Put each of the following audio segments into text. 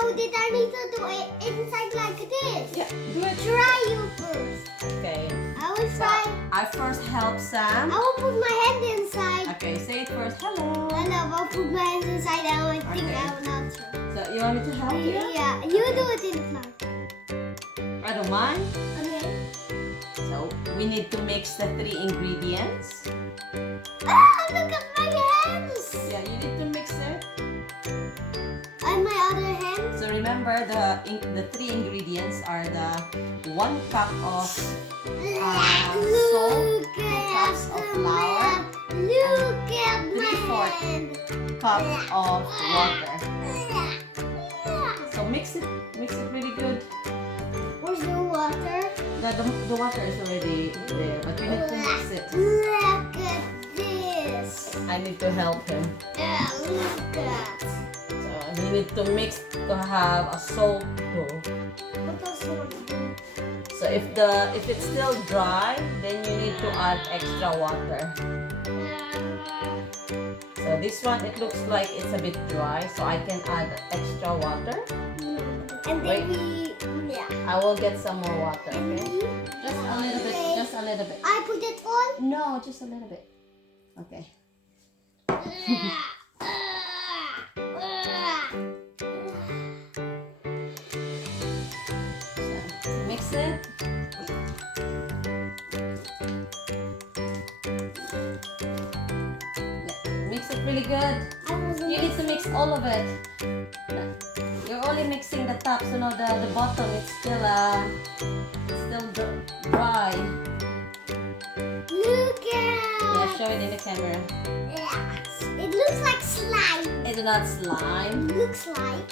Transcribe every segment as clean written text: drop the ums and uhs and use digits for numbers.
so did I need to do it inside like this? Yeah, do it. Try you first. Okay. I will So, try. I first help Sam. I will put my hand inside. Okay, say it first. Hello. I know, I'll put my hand inside. I think Okay. I will not try. So, you want me to help you? Yeah, you do it inside. I don't mind. Okay. So, we need to mix the 3 ingredients. Ah, look at my hands. Yeah, you need to mix it. And my other hand. So remember the 3 ingredients are the 1 cup of salt, 2 cups of flour, Look at my 3/4 hand. cup of water. So mix it really good. Where's the water? The water is already there, but you need to mix it. Look at this. I need to help him. Yeah, look at. So you need to mix to have a salt dough. What does salt do? So if it's still dry, then you need to add extra water. So this one, it looks like it's a bit dry, so I can add extra water. And then Wait. I will get some more water, okay? Just a little bit, Okay. just a little bit. I put it on. No, just a little bit. Okay. So mix it. Mix it really good. You need to mix all of it. You're only mixing the top, so now the bottom it's still dry. Look at. Yeah, show it in the camera. It looks like slime. It's not slime. Looks like.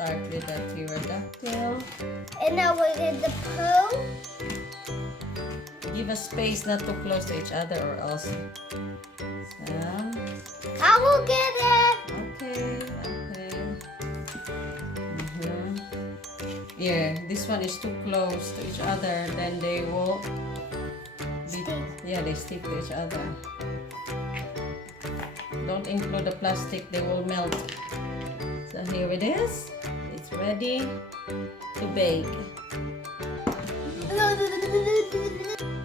start with the pterodactyl. And now we get the pearl. Give a space not too close to each other or else. I will get it. Okay. Yeah, this one is too close to each other, then they will be, yeah, they stick to each other. Don't include the plastic, they will melt. So here it is. It's ready to bake. it.